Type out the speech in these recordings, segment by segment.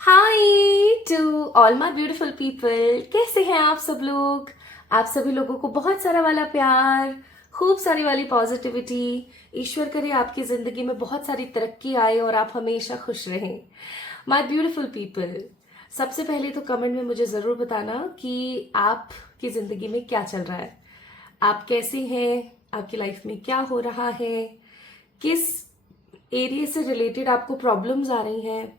Hi to all my beautiful people. कैसे हैं आप सब लोग? आप सभी लोगों को बहुत सारा वाला प्यार, खूब सारी वाली पॉजिटिविटी। ईश्वर करे आपकी जिंदगी में बहुत सारी तरक्की आए और आप हमेशा खुश रहें। माय ब्यूटीफुल पीपल, सबसे पहले तो कमेंट में मुझे जरूर बताना कि आपकी जिंदगी में क्या चल रहा है, आप कैसे हैं, आपकी लाइफ में क्या हो रहा है, किस एरिया से रिलेटेड आपको प्रॉब्लम्स आ रही हैं,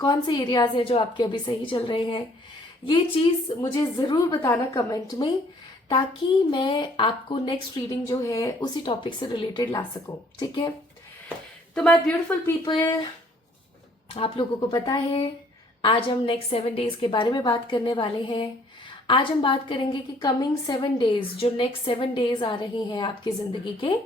कौन से एरियाज हैं जो आपके अभी सही चल रहे हैं। ये चीज मुझे जरूर बताना कमेंट में, ताकि मैं आपको नेक्स्ट रीडिंग जो है उसी टॉपिक से रिलेटेड ला सकूं। ठीक है? तो माय ब्यूटीफुल पीपल, आप लोगों को पता है आज हम नेक्स्ट 7 डेज के बारे में बात करने वाले हैं। आज हम बात करेंगे कि कमिंग 7 डेज, जो नेक्स्ट 7 डेज आ रही हैं आपकी जिंदगी के,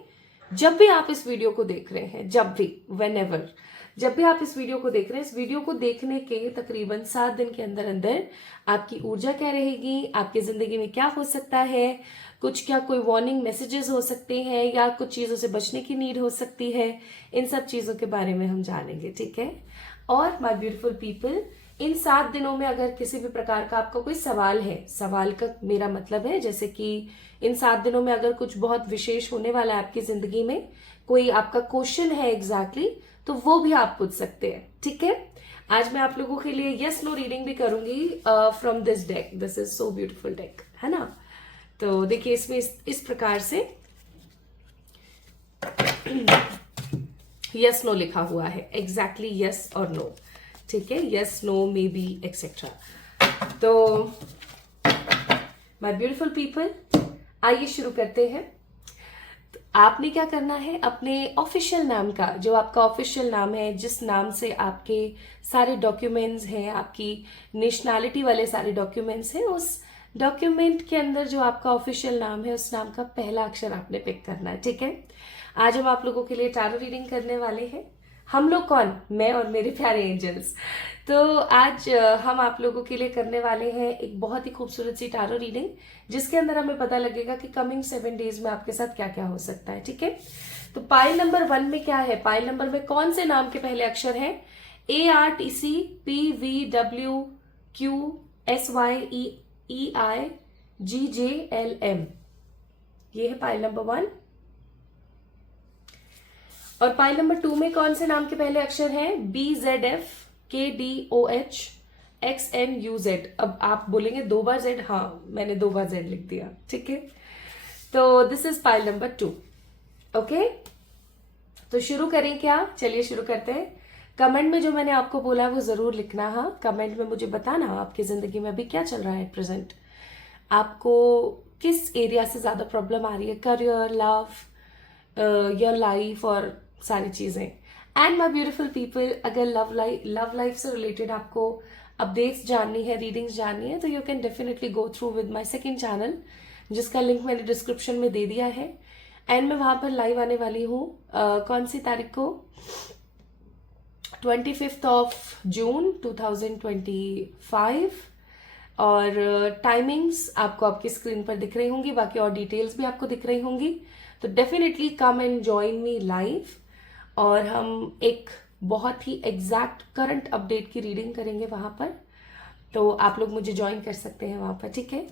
जब भी आप इस वीडियो को देख रहे हैं, जब भी, वेन एवर, जब भी आप इस वीडियो को देख रहे हैं, इस वीडियो को देखने के तकरीबन 7 दिन के अंदर अंदर आपकी ऊर्जा क्या रहेगी, आपकी जिंदगी में क्या हो सकता है, कुछ क्या कोई वार्निंग मैसेजेस हो सकते हैं या कुछ चीजों से बचने की नीड हो सकती है, इन सब चीजों के बारे में हम जानेंगे। ठीक है? और माय ब्यूटीफुल पीपल, इन 7 दिनों में अगर किसी भी प्रकार का आपका कोई सवाल है, सवाल का मेरा मतलब है जैसे कि इन 7 दिनों में अगर कुछ बहुत विशेष होने वाला है आपकी जिंदगी में, कोई आपका क्वेश्चन है एग्जैक्टली, तो वो भी आप पूछ सकते हैं। ठीक है? आज मैं आप लोगों के लिए यस नो रीडिंग भी करूंगी from this deck. This is so beautiful deck, है ना? तो देखिए, इसमें इस प्रकार से यस नो लिखा हुआ है, एग्जैक्टली यस और नो। ठीक है? Yes, no, maybe, etcetera. तो माय ब्यूटीफुल पीपल, आइए शुरू करते हैं। तो आपने क्या करना है, अपने ऑफिशियल नाम का, जो आपका ऑफिशियल नाम है, जिस नाम से आपके सारे डॉक्यूमेंट्स हैं, आपकी नेशनैलिटी वाले सारे डॉक्यूमेंट्स हैं, उस डॉक्यूमेंट के अंदर जो आपका ऑफिशियल नाम है, उस नाम का पहला अक्षर आपने पिक करना है। ठीक है? आज हम आप लोगों के लिए टैरो रीडिंग करने वाले हैं। हम लोग कौन? मैं और मेरे प्यारे एंजल्स। तो आज हम आप लोगों के लिए करने वाले हैं एक बहुत ही खूबसूरत सी टैरो रीडिंग, जिसके अंदर हमें पता लगेगा कि कमिंग 7 डेज में आपके साथ क्या क्या हो सकता है। ठीक है? तो पाइल नंबर 1 में क्या है? पाइल नंबर में कौन से नाम के पहले अक्षर हैं? ARTCPVWQSYEEIGJLM, ये है पाइल नंबर 1। और पाइल नंबर 2 में कौन से नाम के पहले अक्षर हैं? BZFKDOHXNUZ। अब आप बोलेंगे 2 बार जेड, हाँ मैंने 2 बार जेड लिख दिया। ठीक है? तो this is pile number 2। Okay, तो शुरू करें क्या? चलिए शुरू करते हैं। कमेंट में जो मैंने आपको बोला वो जरूर लिखना। हाँ, कमेंट में मुझे बताना आपकी जिंदगी में अभी क्या चल रहा है प्रेजेंट, आपको किस एरिया से ज्यादा प्रॉब्लम आ रही है, करियर, लव, योर लाइफ और सारी चीजें। एंड माय ब्यूटीफुल पीपल, अगर लव लाइफ से रिलेटेड आपको अपडेट्स जाननी है, रीडिंग्स जाननी है, तो you can definitely go through with my second channel, जिसका लिंक मैंने डिस्क्रिप्शन में दे दिया है। एंड मैं वहां पर लाइव आने वाली हूँ कौन सी तारीख को? 25 जून 2025। और टाइमिंग्स आपको आपकी स्क्रीन पर दिख रही होंगी, बाकी और डिटेल्स भी आपको दिख रही होंगी। तो definitely come and join me live, और हम एक बहुत ही एग्जैक्ट करंट अपडेट की रीडिंग करेंगे वहां पर। तो आप लोग मुझे ज्वाइन कर सकते हैं वहां पर। ठीक है?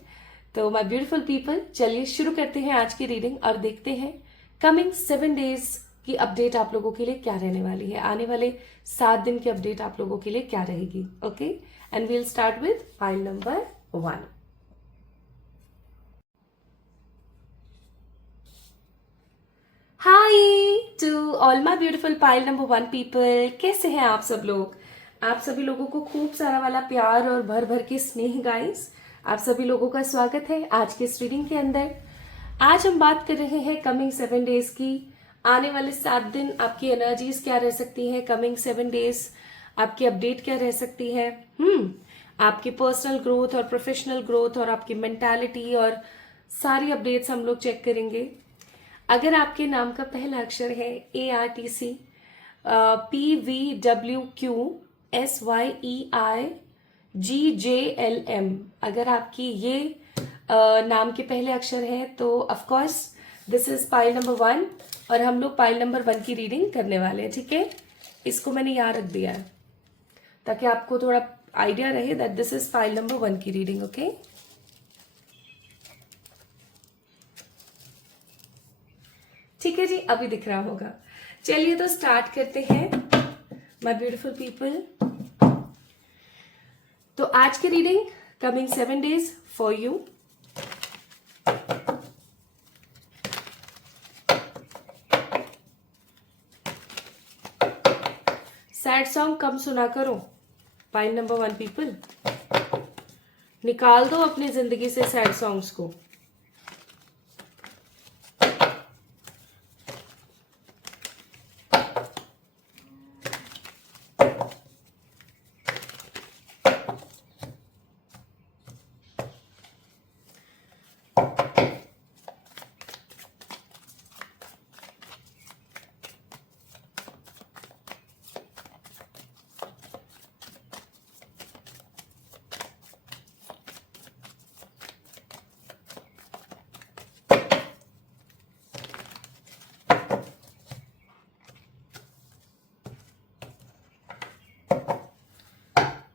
तो माय ब्यूटीफुल पीपल, चलिए शुरू करते हैं आज की रीडिंग और देखते हैं कमिंग 7 डेज की अपडेट आप लोगों के लिए क्या रहने वाली है। आने वाले 7 दिन की अपडेट आप लोगों के लिए क्या रहेगी। Okay, and we'll start with pile number 1। Hi to all my beautiful pile number 1 people. कैसे हैं आप सब लोग? आप सभी लोगों को खूब सारा वाला प्यार और भर भर के स्नेह गाइस। आप सभी लोगों का स्वागत है आज की इस रीडिंग के अंदर। आज हम बात कर रहे हैं कमिंग 7 डेज की। आने वाले 7 दिन आपकी एनर्जीज क्या रह सकती है, कमिंग 7 डेज आपकी अपडेट क्या रह सकती है। आपकी पर्सनल ग्रोथ और प्रोफेशनल ग्रोथ और आपकी मेंटालिटी और सारी अपडेट्स हम लोग चेक करेंगे। अगर आपके नाम का पहला अक्षर है ARTCPVWQSYEIGJLM, अगर आपकी ये नाम के पहले अक्षर है, तो of course this is pile number 1, और हम लोग पाइल नंबर 1 की रीडिंग करने वाले हैं। ठीक है? इसको मैंने यहाँ रख दिया है। ताकि आपको थोड़ा आइडिया रहे that this is file number 1 की रीडिंग। ओके, ठीक है जी, अभी दिख रहा होगा। चलिए तो स्टार्ट करते हैं माय ब्यूटीफुल पीपल। तो आज की reading coming 7 days for you. Sad song कम सुना करो फाइल नंबर 1 पीपल। निकाल दो अपनी जिंदगी से सैड सॉन्ग्स को।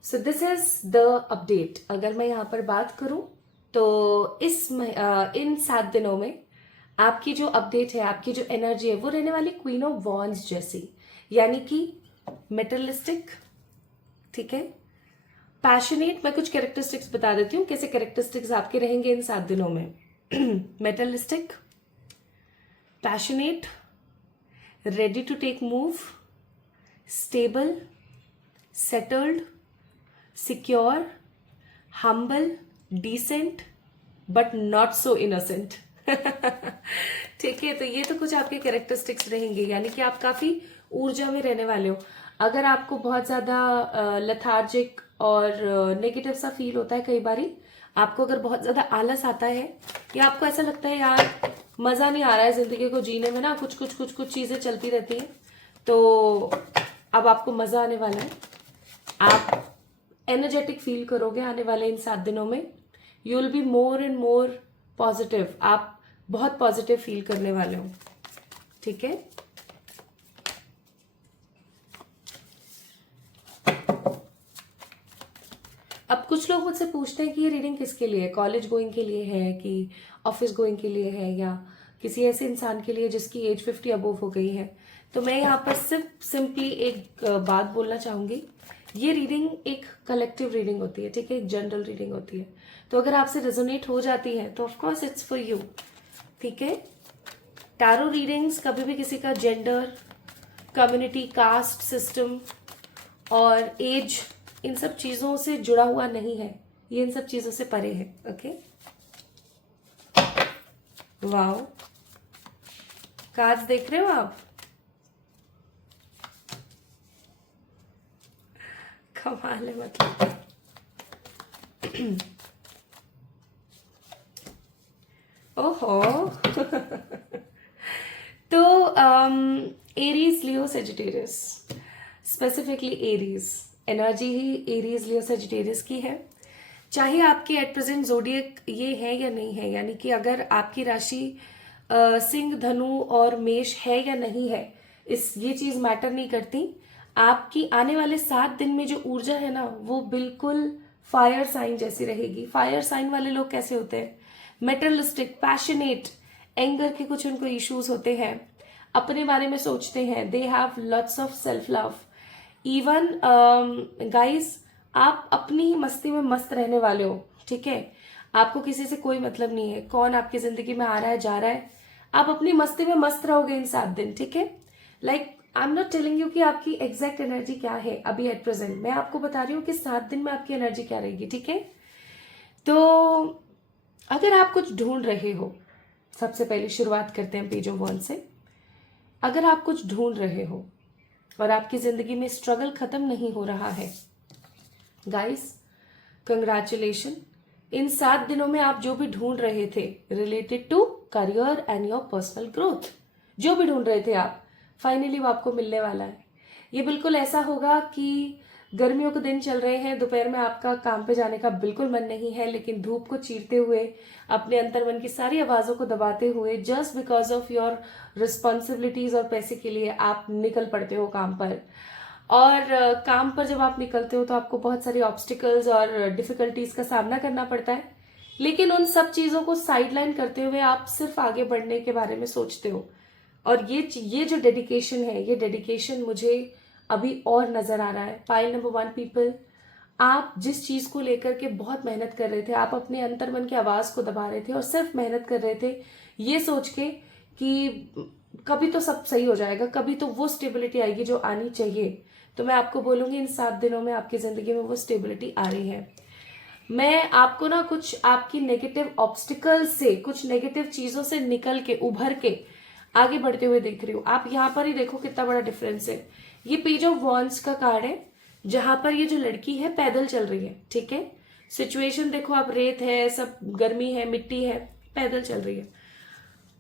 So this is the update. अगर मैं यहाँ पर बात करूं तो इन 7 दिनों में आपकी जो अपडेट है, आपकी जो एनर्जी है, वो रहने वाली क्वीन ऑफ वॉन्ड्स जैसी, यानी कि मेटलिस्टिक, ठीक है, पैशनेट। मैं कुछ कैरेक्टरिस्टिक्स बता देती हूँ कैसे कैरेक्टरिस्टिक्स आपके रहेंगे इन 7 दिनों में। Materialistic, passionate, ready to take move, stable, settled, secure, humble, decent but not so innocent. ठीक है, तो ये तो कुछ आपके कैरेक्टरिस्टिक्स रहेंगे, यानी कि आप काफी ऊर्जा में रहने वाले हो। अगर आपको बहुत ज्यादा लेथार्जिक और नेगेटिव सा फील होता है, कई बारी आपको अगर बहुत ज्यादा आलस आता है या आपको ऐसा लगता है यार मजा नहीं आ रहा है जिंदगी को जीने में ना, कुछ कुछ कुछ कुछ चीजें चलती रहती हैं, तो अब आपको मजा आने वाला है। आप एनर्जेटिक फील करोगे आने वाले इन 7 दिनों में। You will be more and more positive. आप बहुत पॉजिटिव फील करने वाले हो, ठीक है। अब कुछ लोग मुझसे पूछते हैं कि ये रीडिंग किसके लिए है, कॉलेज गोइंग के लिए है कि ऑफिस गोइंग के लिए है या किसी ऐसे इंसान के लिए जिसकी एज 50 अबोव हो गई है। तो मैं यहाँ पर सिर्फ सिंपली एक बात बोलना चाहूंगी, ये रीडिंग एक कलेक्टिव रीडिंग होती है, ठीक है, एक जनरल रीडिंग होती है। तो अगर आपसे रेजोनेट हो जाती है तो ऑफकोर्स इट्स फॉर यू, ठीक है। टैरो रीडिंग्स कभी भी किसी का जेंडर, कम्युनिटी, कास्ट सिस्टम और एज, इन सब चीजों से जुड़ा हुआ नहीं है, ये इन सब चीजों से परे है। ओके, वाओ, कार्ड्स देख रहे हो आप, कमाल है मतलब। ओहो। तो एरीज, लियो, सेजिटेरियस, स्पेसिफिकली एरीज एनर्जी ही एरीज, लियो, सेजिटेरियस की है। चाहे आपके एट प्रेजेंट जोडियक ये है या नहीं है, यानी कि अगर आपकी राशि सिंह, धनु और मेष है या नहीं है, ये चीज मैटर नहीं करती। आपकी आने वाले 7 दिन में जो ऊर्जा है ना, वो बिल्कुल फायर साइन जैसी रहेगी। फायर साइन वाले लोग कैसे होते हैं, मेटलिस्टिक, पैशनेट, एंगर के कुछ उनको इश्यूज होते हैं, अपने बारे में सोचते हैं, they have lots of self love. Even guys, आप अपनी ही मस्ती में मस्त रहने वाले हो, ठीक है। आपको किसी से कोई मतलब नहीं है, कौन आपकी जिंदगी में आ रहा है जा रहा है, आप अपनी मस्ती में मस्त रहोगे इन 7 दिन, ठीक है। Like I am not telling you कि आपकी एग्जैक्ट एनर्जी क्या है अभी एट प्रेजेंट, मैं आपको बता रही हूँ कि 7 दिन में आपकी एनर्जी क्या रहेगी, ठीक है। तो अगर आप कुछ ढूंढ रहे हो, सबसे पहले शुरुआत करते हैं पेज ऑफ वॉन्ड्स से। अगर आप कुछ ढूंढ रहे हो और आपकी जिंदगी में स्ट्रगल खत्म नहीं हो रहा है, गाइस कंग्रेचुलेशन। इन 7 दिनों में आप जो भी ढूंढ रहे थे related to career and your personal growth, जो भी ढूंढ रहे थे आप, फाइनली वो आपको मिलने वाला है। ये बिल्कुल ऐसा होगा कि गर्मियों के दिन चल रहे हैं, दोपहर में आपका काम पे जाने का बिल्कुल मन नहीं है, लेकिन धूप को चीरते हुए, अपने अंतर्मन की सारी आवाजों को दबाते हुए, just because of your responsibilities और पैसे के लिए आप निकल पड़ते हो काम पर। और काम पर जब आप निकलते हो तो आपको बहुत सारी ऑब्स्टिकल्स और डिफिकल्टीज का सामना करना पड़ता है, लेकिन उन सब चीजों को साइडलाइन करते हुए आप सिर्फ आगे बढ़ने के बारे में सोचते हो। और ये जो डेडिकेशन है, ये डेडिकेशन मुझे अभी और नजर आ रहा है। पाइल नंबर 1 पीपल, आप जिस चीज को लेकर के बहुत मेहनत कर रहे थे, आप अपने अंतर्मन की आवाज को दबा रहे थे और सिर्फ मेहनत कर रहे थे ये सोच के कि कभी तो सब सही हो जाएगा, कभी तो वो स्टेबिलिटी आएगी जो आनी चाहिए। तो मैं आपको बोलूंगी इन 7 दिनों में आपकी जिंदगी में वो स्टेबिलिटी आ रही है। मैं आपको ना कुछ आपकी नेगेटिव ऑब्स्टिकल से, कुछ नेगेटिव चीजों से निकल के, उभर के आगे बढ़ते हुए देख रही हूँ। आप यहाँ पर ही देखो कितना बड़ा डिफरेंस है। ये पेज ऑफ वॉन्ड्स का कार्ड है, जहां पर ये जो लड़की है पैदल चल रही है, ठीक है। सिचुएशन देखो, आप रेत है, सब गर्मी है, मिट्टी है, पैदल चल रही है।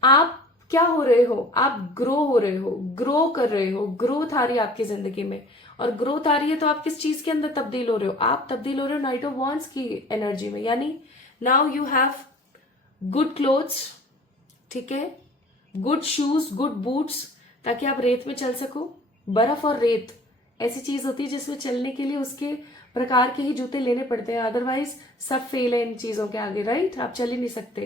आप क्या हो रहे हो? आप ग्रो हो रहे हो, ग्रो कर रहे हो, ग्रोथ आ रही है आपकी जिंदगी में। और ग्रोथ आ रही है तो आप किस चीज के अंदर तब्दील हो रहे हो? आप तब्दील हो रहे हो नाइट ऑफ वॉन्ड्स की एनर्जी में। यानी now you have good clothes, ठीक है, गुड शूज, गुड बूट्स, ताकि आप रेत में चल सको। बर्फ और रेत ऐसी चीज होती है जिसमें चलने के लिए उसके प्रकार के ही जूते लेने पड़ते हैं, अदरवाइज सब फेल है इन चीजों के आगे, राइट? आप चल ही नहीं सकते।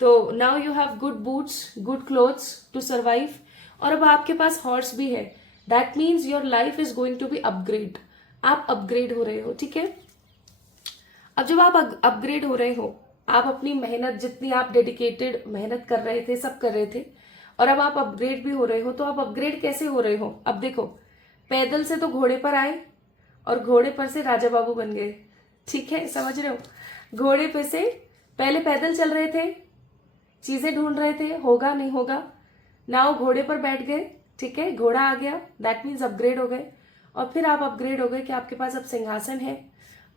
तो now you have good boots, good clothes to survive. और अब आपके पास हॉर्स भी है। That means your life is going to be upgrade. आप अपग्रेड हो रहे हो, ठीक है। अब जब आप अपग्रेड हो रहे हो, आप अपनी मेहनत, जितनी आप डेडिकेटेड मेहनत कर रहे थे, सब कर रहे थे, और अब आप अपग्रेड भी हो रहे हो। तो आप अपग्रेड कैसे हो रहे हो? अब देखो, पैदल से तो घोड़े पर आए और घोड़े पर से राजा बाबू बन गए, ठीक है, समझ रहे हो? घोड़े पे से पहले पैदल चल रहे थे, चीजें ढूंढ रहे थे, होगा नहीं होगा, नाउ घोड़े पर बैठ गए, ठीक है, घोड़ा आ गया, दैट मीन्स अपग्रेड हो गए। और फिर आप अपग्रेड हो गए कि आपके पास अब सिंहासन है,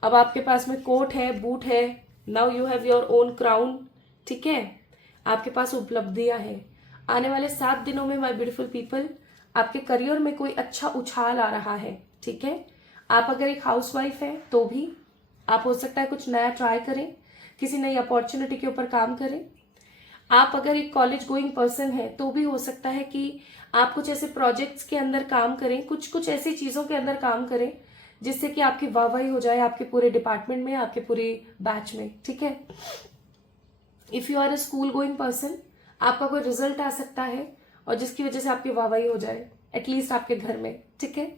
अब आपके पास में कोट है, बूट है, now you have your own crown, ठीक है, आपके पास उपलब्धियां हैं। आने वाले 7 दिनों में माय ब्यूटीफुल पीपल, आपके करियर में कोई अच्छा उछाल आ रहा है, ठीक है। आप अगर एक हाउसवाइफ है तो भी आप हो सकता है कुछ नया ट्राई करें, किसी नई अपॉर्चुनिटी के ऊपर काम करें। आप अगर एक कॉलेज गोइंग पर्सन है तो भी हो सकता है कि आप कुछ ऐसे प्रोजेक्ट्स के अंदर काम करें, कुछ कुछ ऐसी चीजों के अंदर काम करें जिससे कि आपकी वाहवाही हो जाए आपके पूरे डिपार्टमेंट में, आपके पूरे बैच में, ठीक है। If you are a school going person, आपका कोई रिजल्ट आ सकता है और जिसकी वजह से आपकी वाहवाही हो जाए, एटलीस्ट आपके घर में, ठीक है।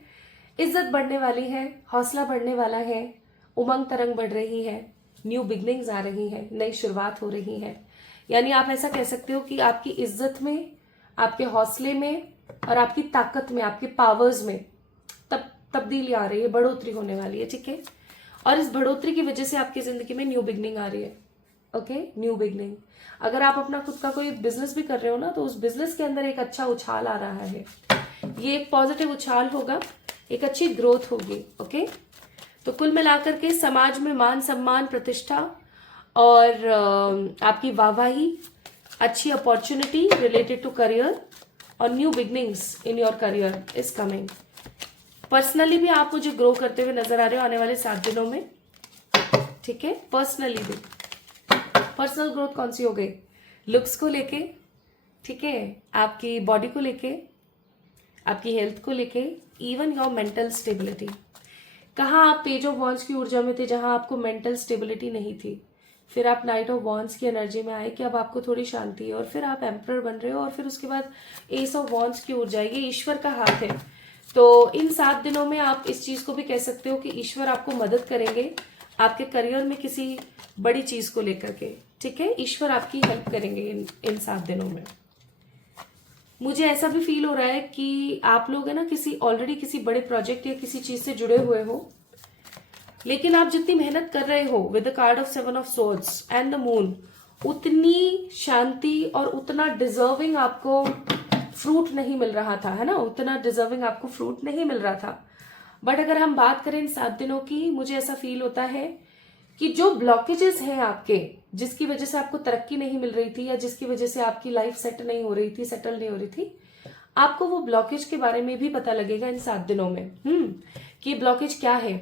इज्जत बढ़ने वाली है, हौसला बढ़ने वाला है, उमंग तरंग बढ़ रही है, न्यू बिगनिंग्स आ रही है, नई शुरुआत हो रही है। यानी आप ऐसा कह सकते हो कि आपकी इज्जत में, आपके हौसले में और आपकी ताकत में, आपके पावर्स में तब्दीली आ रही है, बढ़ोतरी होने वाली है, ठीक है। और इस बढ़ोतरी की वजह से आपकी जिंदगी में न्यू बिगनिंग आ रही है, ओके, न्यू बिगनिंग। अगर आप अपना खुद का कोई बिजनेस भी कर रहे हो ना, तो उस बिजनेस के अंदर एक अच्छा उछाल आ रहा है। ये एक पॉजिटिव उछाल होगा, एक अच्छी ग्रोथ होगी, ओके। तो कुल मिलाकर के समाज में मान सम्मान, प्रतिष्ठा और आपकी वाहवाही, अच्छी अपॉर्चुनिटी रिलेटेड टू करियर और new beginnings in your career is coming. Personally भी आप मुझे ग्रो करते हुए नजर आ रहे हो आने वाले 7 दिनों में, ठीक है। पर्सनली भी, पर्सनल ग्रोथ कौन सी हो गई? लुक्स को लेके, ठीक है, आपकी बॉडी को लेके, आपकी हेल्थ को लेके, इवन योर मेंटल स्टेबिलिटी। कहाँ आप पेज ऑफ वॉन्ड्स की ऊर्जा में थे जहां आपको मेंटल स्टेबिलिटी नहीं थी, फिर आप नाइट ऑफ वॉन्ड्स की एनर्जी में आए कि अब आपको थोड़ी शांति है, और फिर आप एम्परर बन रहे हो, और फिर उसके बाद एस ऑफ वॉन्ड्स की ऊर्जा, ये ईश्वर का हाथ है। तो इन 7 दिनों में आप इस चीज को भी कह सकते हो कि ईश्वर आपको मदद करेंगे आपके करियर में किसी बड़ी चीज को लेकर के, ठीक है। ईश्वर आपकी हेल्प करेंगे इन 7 दिनों में। मुझे ऐसा भी फील हो रहा है कि आप लोग है ना किसी ऑलरेडी किसी बड़े प्रोजेक्ट या किसी चीज से जुड़े हुए हो, लेकिन आप जितनी मेहनत कर रहे हो with the card of 7 of swords and the moon, उतनी शांति और उतना डिजर्विंग आपको फ्रूट नहीं मिल रहा था, है ना, उतना डिजर्विंग आपको फ्रूट नहीं मिल रहा था। बट अगर हम बात करें इन 7 दिनों की, मुझे ऐसा फील होता है कि जो ब्लॉकेजेस हैं आपके, जिसकी वजह से आपको तरक्की नहीं मिल रही थी या जिसकी वजह से आपकी लाइफ सेट नहीं हो रही थी, सेटल नहीं हो रही थी, आपको वो ब्लॉकेज के बारे में भी पता लगेगा इन 7 दिनों में। कि ब्लॉकेज क्या है,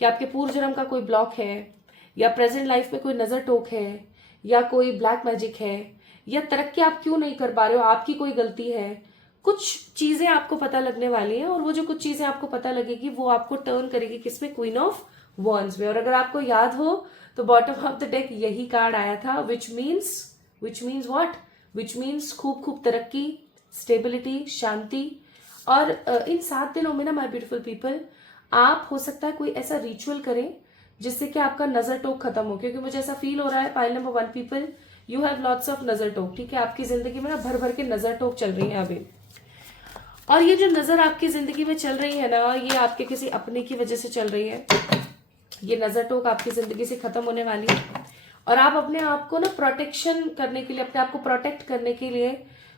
कि आपके पूर्व जन्म का कोई ब्लॉक है, या प्रेजेंट लाइफ में कोई नजर टोक है, या कोई ब्लैक मैजिक है, या तरक्की आप क्यों नहीं कर पा रहे हो, आपकी कोई गलती है, कुछ चीजें आपको पता लगने वाली हैं, और वो जो कुछ चीजें आपको पता लगेगी वो आपको टर्न करेगी किसमें, क्वीन ऑफ वॉन्ड्स में। और अगर आपको याद हो तो बॉटम ऑफ द डेक यही कार्ड आया था, which means what, which means खूब खूब तरक्की, स्टेबिलिटी, शांति। और इन 7 दिनों में ना माय ब्यूटीफुल पीपल, आप हो सकता है कोई ऐसा रिचुअल करें जिससे कि आपका नजर टोक खत्म हो, क्योंकि मुझे ऐसा फील हो रहा है pile number 1 people, you have lots of नजर टोक। ठीक है, आपकी जिंदगी में ना भर भर के नजर टोक चल रही है अभी, और ये जो नजर आपकी जिंदगी में चल रही है ना, ये आपके किसी अपने की वजह से चल रही है। ये नजर टोक आपकी जिंदगी से खत्म होने वाली है, और आप अपने आप को ना प्रोटेक्शन करने के लिए, अपने आप को प्रोटेक्ट करने के लिए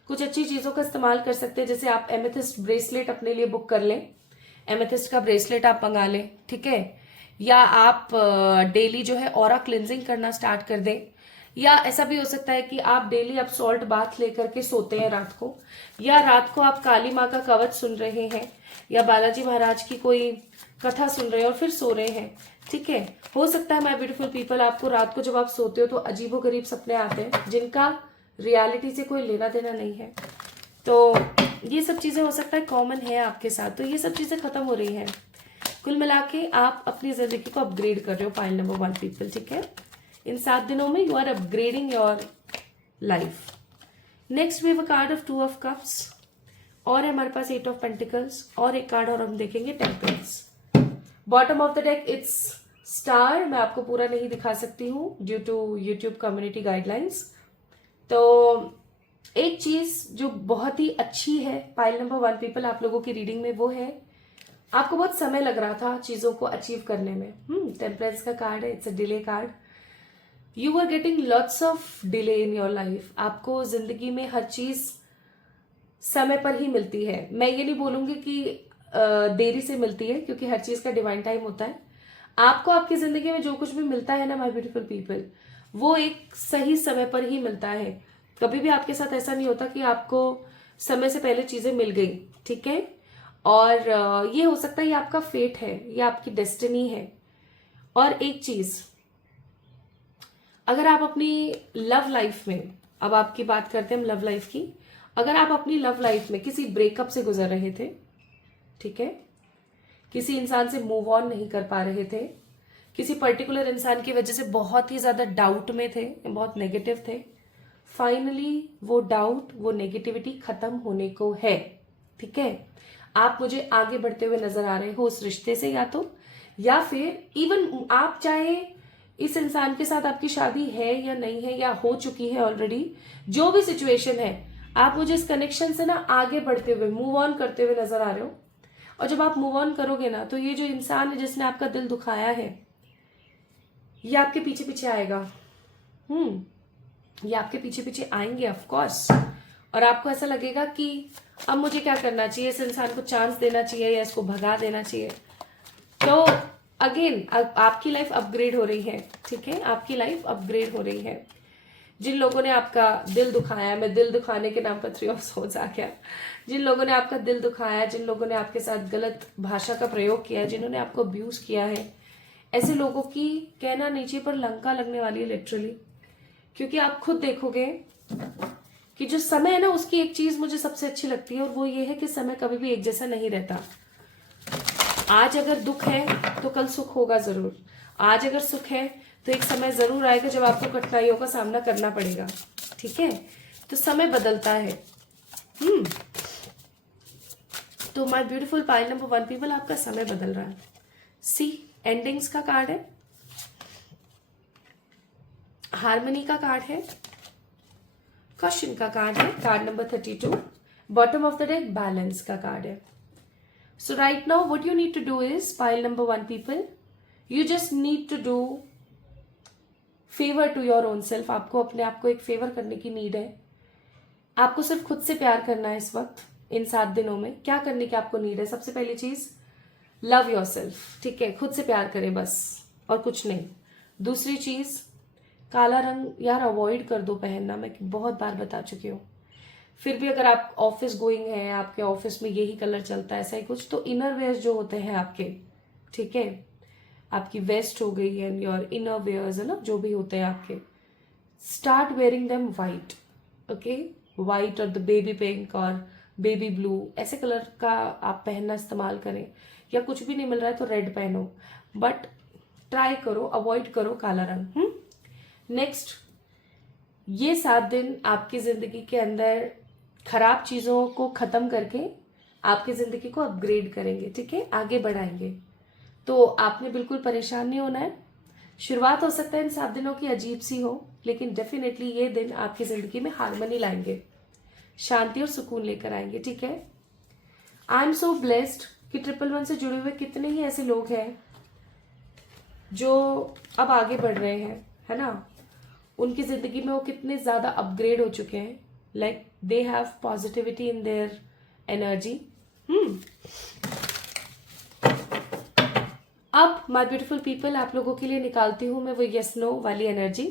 कुछ अच्छी चीजों का इस्तेमाल कर सकते हैं। जैसे आप एमेथिस्ट ब्रेसलेट अपने लिए बुक कर लें, एमेथिस्ट का ब्रेसलेट आप मंगा लें, ठीक है। या आप डेली जो है ऑरा क्लिनजिंग करना स्टार्ट कर दें, या ऐसा भी हो सकता है कि आप डेली आप सॉल्ट बाथ लेकर के सोते हैं रात को, या रात को आप काली माँ का कवच सुन रहे हैं, या बालाजी महाराज की कोई कथा सुन रहे हैं और फिर सो रहे हैं। ठीक है, हो सकता है माय ब्यूटीफुल पीपल आपको रात को जब आप सोते हो तो अजीबोगरीब सपने आते हैं जिनका रियलिटी से कोई लेना देना नहीं है। तो ये सब चीजें हो सकता है कॉमन है आपके साथ, तो ये सब चीजें खत्म हो रही हैं। कुल मिला के आप अपनी जिंदगी को अपग्रेड कर रहे हो पाइल नंबर 1 पीपल। ठीक है, इन 7 दिनों में you are upgrading your life. Next we have a card of 2 of cups, और है हमारे पास 8 ऑफ पेंटिकल्स, और एक कार्ड और हम देखेंगे temperance. Bottom of the deck it's star. मैं आपको पूरा नहीं दिखा सकती हूँ due to YouTube community guidelines. तो एक चीज जो बहुत ही अच्छी है पाइल नंबर 1 पीपल आप लोगों की रीडिंग में, वो है आपको बहुत समय लग रहा था चीजों को अचीव करने में। टेम्परेंस का कार्ड है, it's a delay card. You are getting lots of delay in your life. आपको जिंदगी में हर चीज समय पर ही मिलती है। मैं ये नहीं बोलूंगी कि देरी से मिलती है, क्योंकि हर चीज का डिवाइन टाइम होता है। आपको आपकी जिंदगी में जो कुछ भी मिलता है ना माय ब्यूटीफुल पीपल, वो एक सही समय पर ही मिलता है। कभी भी आपके साथ ऐसा नहीं होता कि आपको समय से पहले चीजें मिल गई। ठीक है, और ये हो सकता है ये आपका फेट है, ये आपकी डेस्टिनी है। और एक चीज, अगर आप अपनी लव लाइफ में, अब आपकी बात करते हैं हम लव लाइफ की, अगर आप अपनी लव लाइफ में किसी ब्रेकअप से गुजर रहे थे, ठीक है, किसी इंसान से मूव ऑन नहीं कर पा रहे थे, किसी पर्टिकुलर इंसान की वजह से बहुत ही ज्यादा डाउट में थे, बहुत नेगेटिव थे, फाइनली वो डाउट, वो नेगेटिविटी खत्म होने को है। ठीक है, आप मुझे आगे बढ़ते हुए नजर आ रहे हो उस रिश्ते से, या फिर इवन आप चाहे इस इंसान के साथ आपकी शादी है या नहीं है, या हो चुकी है ऑलरेडी, जो भी सिचुएशन है, आप मुझे इस कनेक्शन से ना आगे बढ़ते हुए, मूव ऑन करते हुए नजर आ रहे हो। और जब आप मूव ऑन करोगे ना, तो ये जो इंसान है जिसने आपका दिल दुखाया है, ये आपके पीछे पीछे आएगा। ये आपके पीछे पीछे आएंगे ऑफ कोर्स, और आपको ऐसा लगेगा कि अब मुझे क्या करना चाहिए, इस इंसान को चांस देना चाहिए या इसको भगा देना चाहिए। तो अगेन आपकी लाइफ अपग्रेड हो रही है। ठीक है, आपकी लाइफ अपग्रेड हो रही है। जिन लोगों ने आपका दिल दुखाया, मैं दिल दुखाने के नाम पर 3 ऑफ सोर्ड्स आ गया, जिन लोगों ने आपका दिल दुखाया, जिन लोगों ने आपके साथ गलत भाषा का प्रयोग किया, जिन्होंने आपको अब्यूज किया है, ऐसे लोगों की कहना नहीं चाहिए पर लंका लगने वाली है लिटरली। क्योंकि आप खुद देखोगे कि जो समय है ना, उसकी एक चीज मुझे सबसे अच्छी लगती है, और वो ये है कि समय कभी भी एक जैसा नहीं रहता। आज अगर दुख है तो कल सुख होगा जरूर। आज अगर सुख है तो एक समय जरूर आएगा जब आपको कठिनाइयों का सामना करना पड़ेगा। ठीक है, तो समय बदलता है। तो my beautiful pile number 1 people, आपका समय बदल रहा है। सी एंडिंग्स का कार्ड है, हार्मनी का कार्ड है, क्वेश्चन का कार्ड है, card number 32। Bottom of the deck balance का कार्ड है। So right now what you need to do is, pile number 1 people, you just need to do favor to your own self। आपको अपने आप को एक favour करने की need है। आपको सिर्फ खुद से प्यार करना है इस वक्त, इन 7 दिनों में। क्या करने की आपको नीड है? सबसे पहली चीज, लव योर सेल्फ। ठीक है, खुद से प्यार करें बस, और कुछ नहीं। दूसरी चीज, काला रंग यार अवॉइड कर दो पहनना, मैं बहुत बार बता चुकी हूँ। फिर भी अगर आप ऑफिस गोइंग है, आपके ऑफिस में यही कलर चलता है, ऐसा ही कुछ, तो इनर वेयर्स जो होते हैं आपके, ठीक है, आपकी वेस्ट हो गई एंड योर इनर वेयर्स है ना, जो भी होते हैं आपके, start wearing them white. Okay, white और द बेबी पिंक और बेबी ब्लू, ऐसे कलर का आप पहनना इस्तेमाल करें, या कुछ भी नहीं मिल रहा है तो रेड पहनो, बट ट्राई करो, अवॉइड करो काला रंग। नेक्स्ट, ये 7 दिन आपकी जिंदगी के अंदर खराब चीजों को खत्म करके आपकी जिंदगी को अपग्रेड करेंगे, ठीक है, आगे बढ़ाएंगे। तो आपने बिल्कुल परेशान नहीं होना है। शुरुआत हो सकता है इन 7 दिनों की अजीब सी हो, लेकिन डेफिनेटली ये दिन आपकी जिंदगी में हार्मनी लाएंगे, शांति और सुकून लेकर आएंगे, ठीक है। आई एम सो ब्लेस्ड कि 111 से जुड़े हुए कितने ही ऐसे लोग हैं जो अब आगे बढ़ रहे हैं, है ना। उनकी जिंदगी में वो कितने ज्यादा अपग्रेड हो चुके हैं, like they have positivity in their energy. अब माय ब्यूटीफुल पीपल, आप लोगों के लिए निकालती हूं मैं वो यस नो वाली एनर्जी।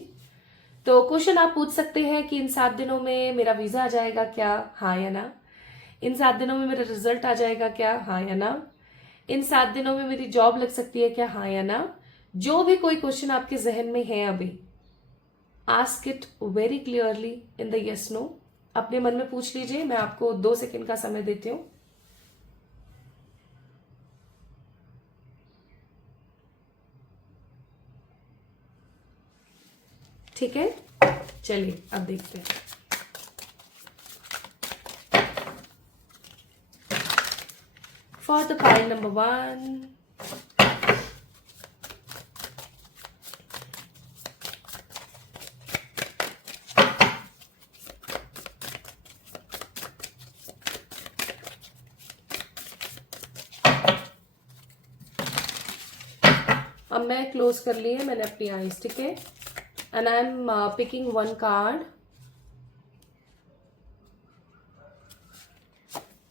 तो क्वेश्चन आप पूछ सकते हैं कि इन 7 दिनों में मेरा वीजा आ जाएगा क्या, हाँ या ना। इन 7 दिनों में मेरा रिजल्ट आ जाएगा क्या, हाँ या ना। इन 7 दिनों में मेरी जॉब लग सकती है क्या, हाँ या ना। जो भी कोई क्वेश्चन आपके जहन में है अभी, ask it very clearly in the yes no. अपने मन में पूछ लीजिए, मैं आपको 2 सेकंड का समय देती हूँ। ठीक है, चलिए अब देखते हैं। फॉर द पाइल नंबर 1, अब मैं क्लोज कर ली है मैंने अपनी आईज, ठीक है, and I am picking 1 card.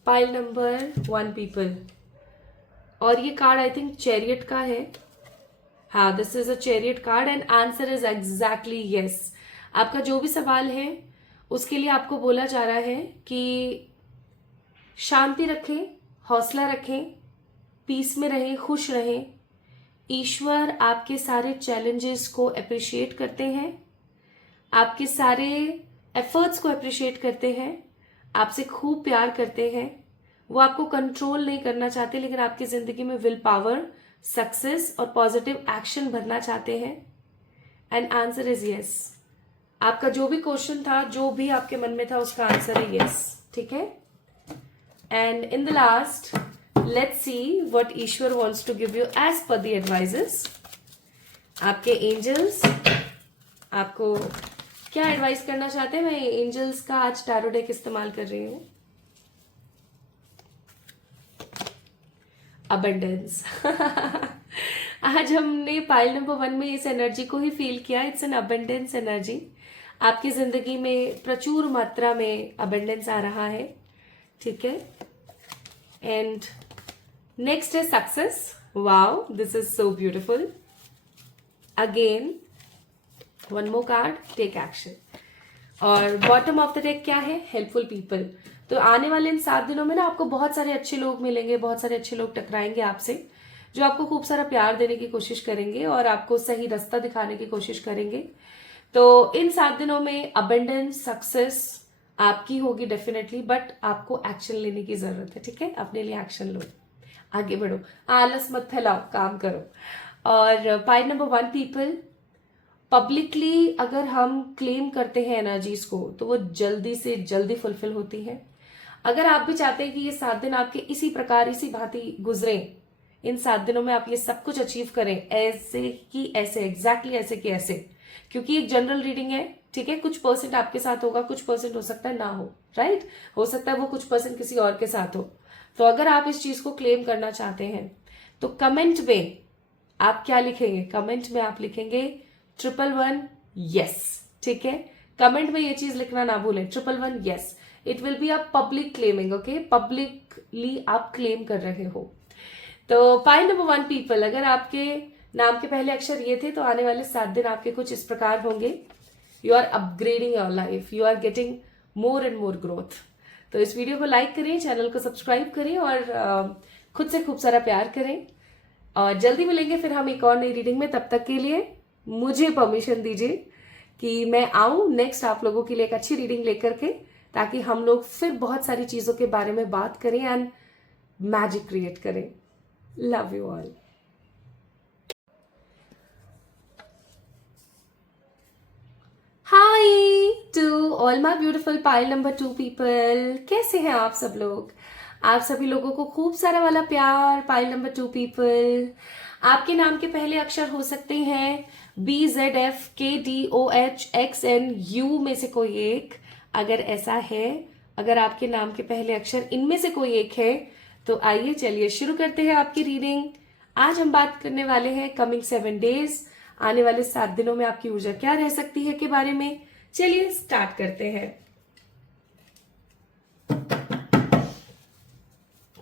Pile number 1 people, और ये कार्ड आई थिंक चैरियट का है। हाँ, this is a chariot card and answer is exactly yes. आपका जो भी सवाल है उसके लिए आपको बोला जा रहा है कि शांति रखें, हौसला रखें, पीस में रहें, खुश रहें। ईश्वर आपके सारे चैलेंजेस को अप्रिशिएट करते हैं, आपके सारे एफर्ट्स को अप्रिशिएट करते हैं, आपसे खूब प्यार करते हैं। वो आपको कंट्रोल नहीं करना चाहते, लेकिन आपकी जिंदगी में विल पावर, सक्सेस और पॉजिटिव एक्शन भरना चाहते हैं। And answer is yes. आपका जो भी क्वेश्चन था, जो भी आपके मन में था, उसका आंसर है यस, ठीक है। And in the last, let's see what Ishwar wants to give you as per the advices। आपके एंजल्स आपको क्या एडवाइस करना चाहते हैं। मैं एंजल्स का आज टैरो डेक इस्तेमाल कर रही हूँ। अबंडेंस आज हमने पाइल नंबर 1 में इस एनर्जी को ही फील किया। It's an abundance energy. आपकी जिंदगी में प्रचुर मात्रा में अबंडेंस आ रहा है, ठीक है। एंड नेक्स्ट है success. Wow, this is so beautiful. Again one more card, take action. और बॉटम ऑफ द डेक क्या है, हेल्पफुल पीपल। तो आने वाले इन 7 दिनों में ना आपको बहुत सारे अच्छे लोग मिलेंगे, बहुत सारे अच्छे लोग टकराएंगे आपसे, जो आपको खूब सारा प्यार देने की कोशिश करेंगे और आपको सही रास्ता दिखाने की कोशिश करेंगे। तो इन 7 दिनों में अबंडेंस, सक्सेस आपकी होगी डेफिनेटली, बट आपको एक्शन लेने की जरूरत है, ठीक है। अपने लिए एक्शन लो, आगे बढ़ो, आलस मत फैलाओ, काम करो। और पाइल नंबर 1 पीपल, पब्लिकली अगर हम क्लेम करते हैं एनर्जीज को तो वो जल्दी से जल्दी फुलफिल होती है। अगर आप भी चाहते हैं कि ये 7 दिन आपके इसी प्रकार, इसी भांति गुजरे, इन 7 दिनों में आप ये सब कुछ अचीव करें, ऐसे कि ऐसे, एग्जैक्टली ऐसे कि ऐसे, क्योंकि एक जनरल रीडिंग है, ठीक है। कुछ परसेंट आपके साथ होगा, कुछ परसेंट हो सकता है ना हो, राइट। हो सकता है वो कुछ परसेंट किसी और के साथ हो। तो अगर आप इस चीज को क्लेम करना चाहते हैं तो कमेंट में आप क्या लिखेंगे, कमेंट में आप लिखेंगे 111 यस, ठीक है। कमेंट में ये चीज लिखना ना भूलें, 111 yes. It will be a public claiming, okay, publicly आप क्लेम कर रहे हो। तो पाइल नंबर 1 पीपल, अगर आपके नाम के पहले अक्षर ये थे तो आने वाले 7 दिन आपके कुछ इस प्रकार होंगे। You are upgrading your life, you are getting more and more growth. तो इस वीडियो को लाइक करें, चैनल को सब्सक्राइब करें और खुद से खूब सारा प्यार करें। और जल्दी मिलेंगे फिर हम एक और नई रीडिंग में। तब तक के लिए मुझे परमिशन दीजिए कि मैं आऊं नेक्स्ट आप लोगों के लिए एक अच्छी रीडिंग लेकर के। ताकि हम लोग फिर बहुत सारी चीज़ों के बारे में बात करें एंड मैजिक क्रिएट करें। Love you all. Hi to all my beautiful pile number 2 people, कैसे हैं आप सब लोग? आप सभी लोगों को खूब सारा वाला प्यार। पाइल नंबर 2 पीपल, आपके नाम के पहले अक्षर हो सकते हैं BZFKDOHXNU में से कोई एक। अगर ऐसा है, अगर आपके नाम के पहले अक्षर इनमें से कोई एक है, तो आइए चलिए शुरू करते हैं आपकी रीडिंग। आज हम बात करने वाले हैं कमिंग 7 डेज, आने वाले 7 दिनों में आपकी ऊर्जा क्या रह सकती है के बारे में। चलिए स्टार्ट करते हैं।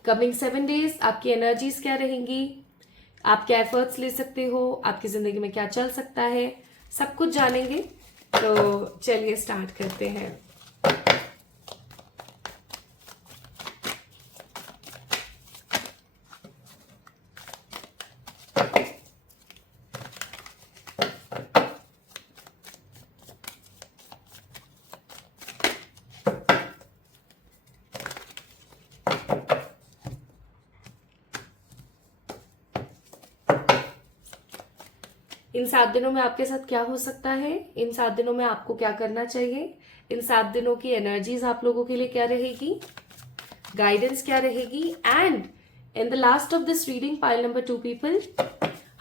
कमिंग 7 डेज आपकी एनर्जीज क्या रहेंगी, आप क्या एफर्ट्स ले सकते हो, आपकी जिंदगी में क्या चल सकता है, सब कुछ जानेंगे। तो चलिए स्टार्ट करते हैं। इन 7 दिनों में आपके साथ क्या हो सकता है, इन 7 दिनों में आपको क्या करना चाहिए, इन 7 दिनों की एनर्जीज आप लोगों के लिए क्या रहेगी, गाइडेंस क्या रहेगी। And in the last of this reading pile number 2 people,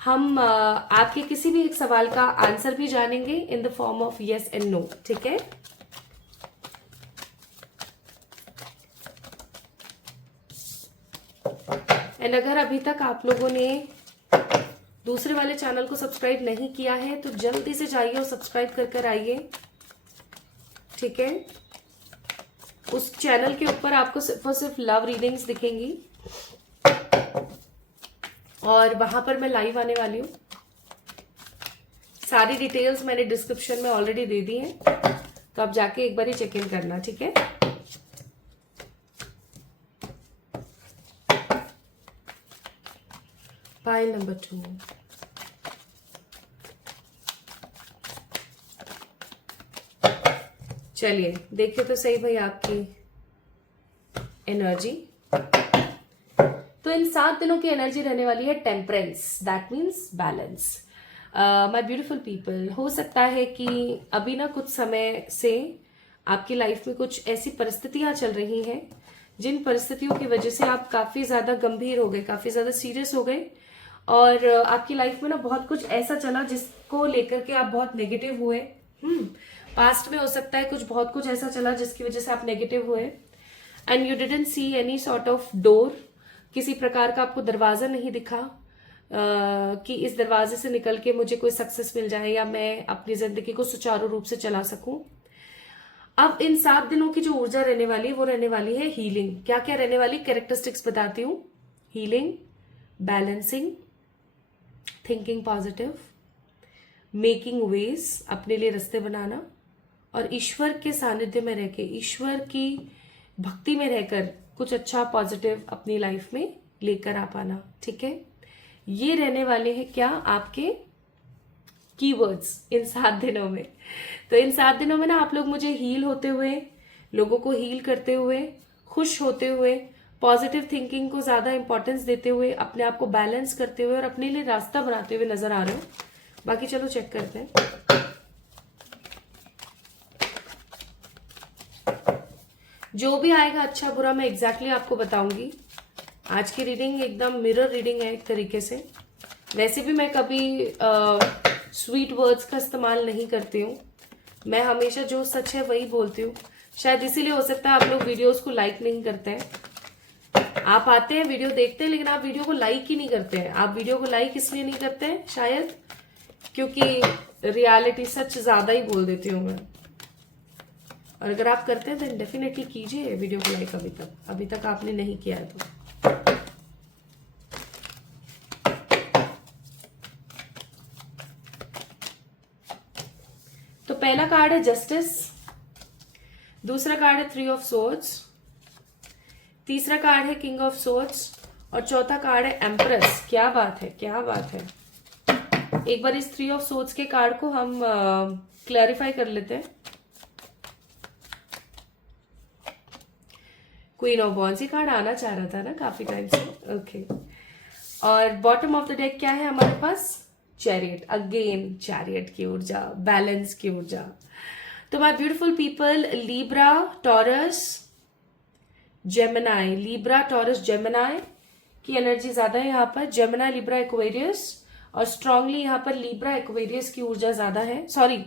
हम आपके किसी भी एक सवाल का आंसर भी जानेंगे in the form of yes and no. ठीक है, एंड अगर अभी तक आप लोगों ने दूसरे वाले चैनल को सब्सक्राइब नहीं किया है तो जल्दी से जाइए और सब्सक्राइब कर कर आइए। ठीक है, उस चैनल के ऊपर आपको सिर्फ और सिर्फ लव रीडिंग्स दिखेंगी और वहां पर मैं लाइव आने वाली हूं। सारी डिटेल्स मैंने डिस्क्रिप्शन में ऑलरेडी दे दी है, तो आप जाके एक बार ही चेक इन करना। ठीक है, पाइल नंबर 2, चलिए देखिए तो सही भाई आपकी एनर्जी। तो इन 7 दिनों की एनर्जी रहने वाली है temperance, that means balance. My beautiful people, हो सकता है कि अभी ना कुछ समय से आपकी लाइफ में कुछ ऐसी परिस्थितियां चल रही हैं जिन परिस्थितियों की वजह से आप काफी ज्यादा गंभीर हो गए, काफी ज्यादा सीरियस हो गए और आपकी लाइफ में ना बहुत कुछ ऐसा चला जिसको लेकर के आप बहुत नेगेटिव हुए। पास्ट में हो सकता है बहुत कुछ ऐसा चला जिसकी वजह से आप नेगेटिव हुए and you didn't see any sort of door, किसी प्रकार का आपको दरवाजा नहीं दिखा कि इस दरवाजे से निकल के मुझे कोई सक्सेस मिल जाए या मैं अपनी जिंदगी को सुचारू रूप से चला सकूं। अब इन 7 दिनों की जो ऊर्जा रहने वाली है वो रहने वाली है हीलिंग। क्या क्या रहने वाली कैरेक्टरिस्टिक्स बताती हूँ, healing, balancing, thinking positive, making ways, अपने लिए रास्ते बनाना और ईश्वर के सानिध्य में रहकर, ईश्वर की भक्ति में रहकर कुछ अच्छा पॉजिटिव अपनी लाइफ में लेकर आ पाना। ठीक है, ये रहने वाले हैं क्या आपके कीवर्ड्स इन 7 दिनों में। तो इन 7 दिनों में ना आप लोग मुझे हील होते हुए, लोगों को हील करते हुए, खुश होते हुए, पॉजिटिव थिंकिंग को ज्यादा इंपॉर्टेंस देते हुए, अपने आप को बैलेंस करते हुए और अपने लिए रास्ता बनाते हुए नजर आ रहे हो। बाकी चलो चेक करते हैं। जो भी आएगा अच्छा बुरा मैं एग्जैक्टली आपको बताऊंगी। आज की रीडिंग एकदम मिरर रीडिंग है एक तरीके से। वैसे भी मैं कभी स्वीट वर्ड्स का इस्तेमाल नहीं करती हूँ, मैं हमेशा जो सच है वही बोलती हूँ। शायद इसीलिए हो सकता है आप लोग वीडियोस को लाइक नहीं करते हैं। आप आते हैं, वीडियो देखते हैं, लेकिन आप वीडियो को लाइक ही नहीं करते हैं। आप वीडियो को लाइक इसलिए नहीं करते हैं शायद क्योंकि रियलिटी सच ज्यादा ही बोल देती हूँ मैं। और अगर आप करते हैं तो डेफिनेटली कीजिए वीडियो को लाइक। अभी तक आपने नहीं किया है तो पहला कार्ड है जस्टिस, दूसरा कार्ड है 3 ऑफ सोर्ड्स, तीसरा कार्ड है किंग ऑफ सोर्ड्स और चौथा कार्ड है एम्प्रेस। क्या बात है, क्या बात है। एक बार इस 3 ऑफ सोर्ड्स के कार्ड को हम क्लैरिफाई कर लेते हैं। क्वीन ऑफ वॉन्ड्स, ये कार्ड आना चाह रहा था ना काफी टाइम से। ओके, और बॉटम ऑफ द डेक क्या है हमारे पास? चैरियट। अगेन चैरियट की ऊर्जा, बैलेंस की ऊर्जा। तो my beautiful people, Libra, taurus, Gemini, Libra, taurus, Gemini की एनर्जी ज्यादा है यहाँ पर। जेमिनाई, लिब्रा, एक्वेरियस, और स्ट्रांगली यहाँ पर लीब्रा, एक्वेरियस की ऊर्जा ज्यादा है। सॉरी,